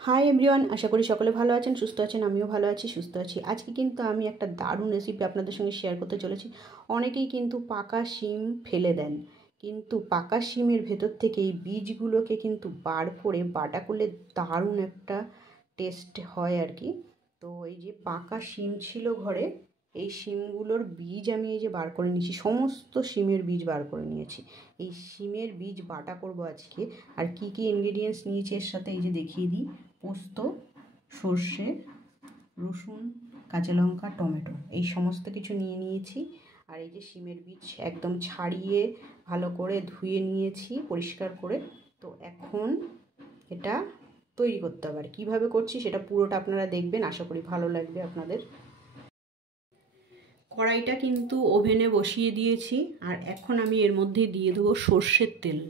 Hi everyone, আশা করি সকলে ভালো আছেন, সুস্থ আছেন। আমিও ভালো আছি, সুস্থ আছি। আজকে কিন্তু আমি একটা দারুণ রেসিপি আপনাদের সঙ্গে শেয়ার করতে চলেছি। অনেকেই কিন্তু পাকা শিম ফেলে দেন, কিন্তু পাকা শিমের ভেতর থেকে এই বীজগুলোকে কিন্তু বার করে বাটা করলে দারুণ একটা টেস্ট হয় আর কি। তো এই যে পাকা শিম ছিল ঘরে, এই শিমগুলোর বীজ আমি এই যে বার করে নিয়েছি, সমস্ত শিমের বীজ বার করে নিয়েছি। এই শিমের বীজ বাটা করব আজকে। আর কি কি ইনগ্রেডিয়েন্টস নিয়েছি এর সাথে এই যে দেখিয়ে দিই। পোস্ত, সর্ষে, রসুন, কাঁচা লঙ্কা, টমেটো, এই সমস্ত কিছু নিয়ে নিয়েছি। আর এই যে শিমের বীজ একদম ছাড়িয়ে ভালো করে ধুয়ে নিয়েছি পরিষ্কার করে। তো এখন এটা তৈরি করতে হবে। আর কীভাবে করছি সেটা পুরোটা আপনারা দেখবেন, আশা করি ভালো লাগবে আপনাদের। কড়াইটা কিন্তু ওভেনে বসিয়ে দিয়েছি। আর এখন আমি এর মধ্যে দিয়ে দেবো সর্ষের তেল।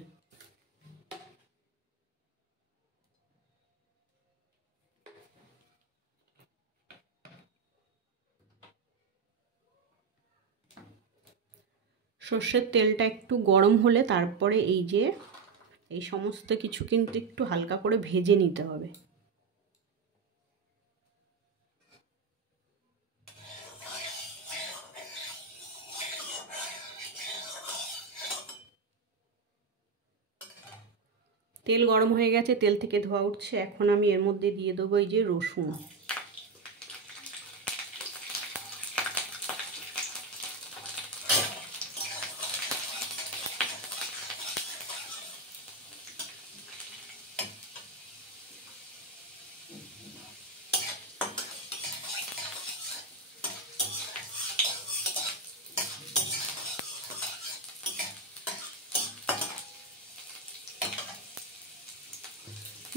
সর্ষের তেলটা একটু গরম হলে তারপরে এই সমস্ত কিছু কিন্তু একটু হালকা করে ভেজে নিতে হবে। তেল গরম হয়ে গেছে, তেল থেকে ধোয়া উঠছে। এখন আমি এর মধ্যে দিয়ে দেবো এই যে রসুন।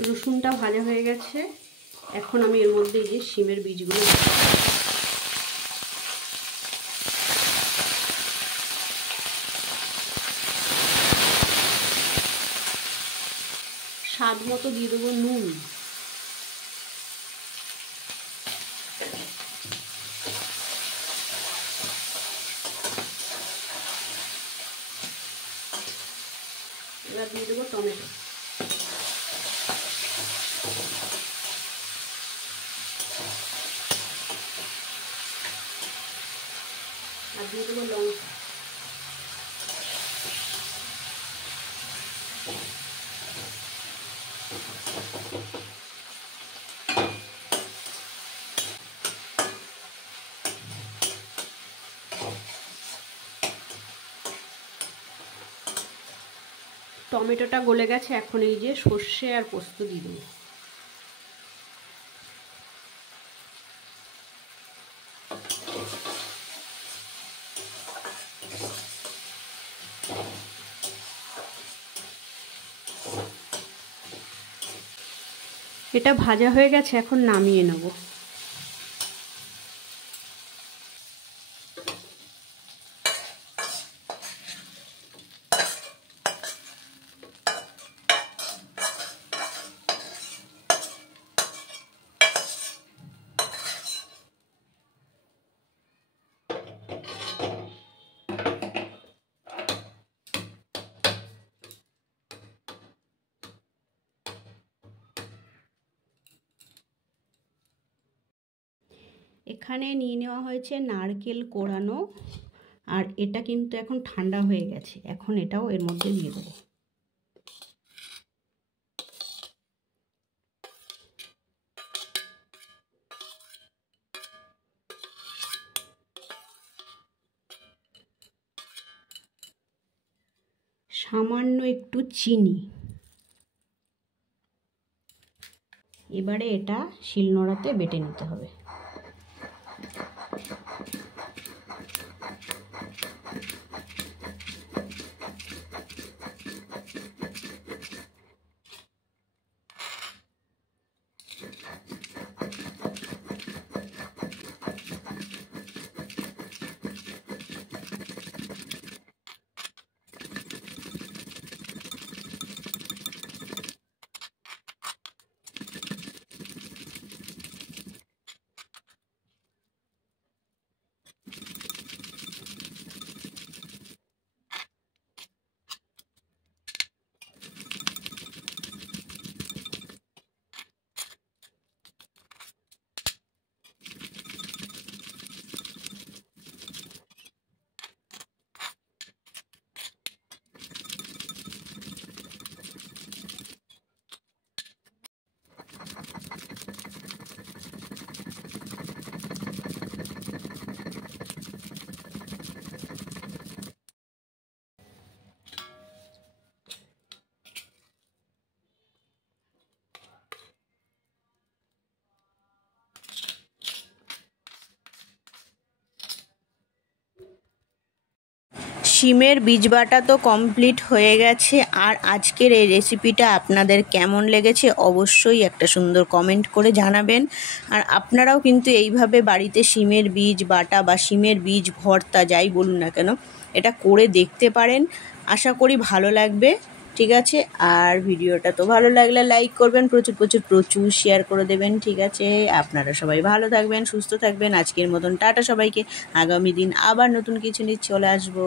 রসুনটা ভাজা হয়ে গেছে। এখন আমি এর মধ্যে এই যে শিমের বীজগুলো স্বাদ মতো দিয়ে দেবো নুন। এবার দিয়ে দেবো টমেটো। আর দিয়ে দেবো লঙ্কা। টমেটোটা গলে গেছে, এখন এই যে সর্ষে আর পোস্ত দিয়ে দেবো। এটা ভাজা হয়ে গেছে, এখন নামিয়ে নেব। এখানে নিয়ে নেওয়া হয়েছে নারকেল কোড়ানো। আর এটা কিন্তু এখন ঠান্ডা হয়ে গেছে, এখন এটাও এর মধ্যে দিয়ে দেবো। সামান্য একটু চিনি। এবারে এটা শিলনোড়াতে বেটে নিতে হবে। শিমের বীজ বাটা তো কমপ্লিট হয়ে গেছে। আর আজকের এই রেসিপিটা আপনাদের কেমন লেগেছে অবশ্যই একটা সুন্দর কমেন্ট করে জানাবেন। আর আপনারাও কিন্তু এইভাবে বাড়িতে শিমের বীজ বাটা বা শিমের বীজ ভর্তা যাই বলুন না কেন এটা করে দেখতে পারেন, আশা করি ভালো লাগবে। ঠিক আছে, আর ভিডিওটা তো ভালো লাগলে লাইক করবেন, প্রচুর প্রচুর প্রচুর শেয়ার করে দেবেন। ঠিক আছে, আপনারা সবাই ভালো থাকবেন, সুস্থ থাকবেন। আজকের মতন টাটা সবাইকে, আগামী দিন আবার নতুন কিছু নিয়ে চলে আসবো।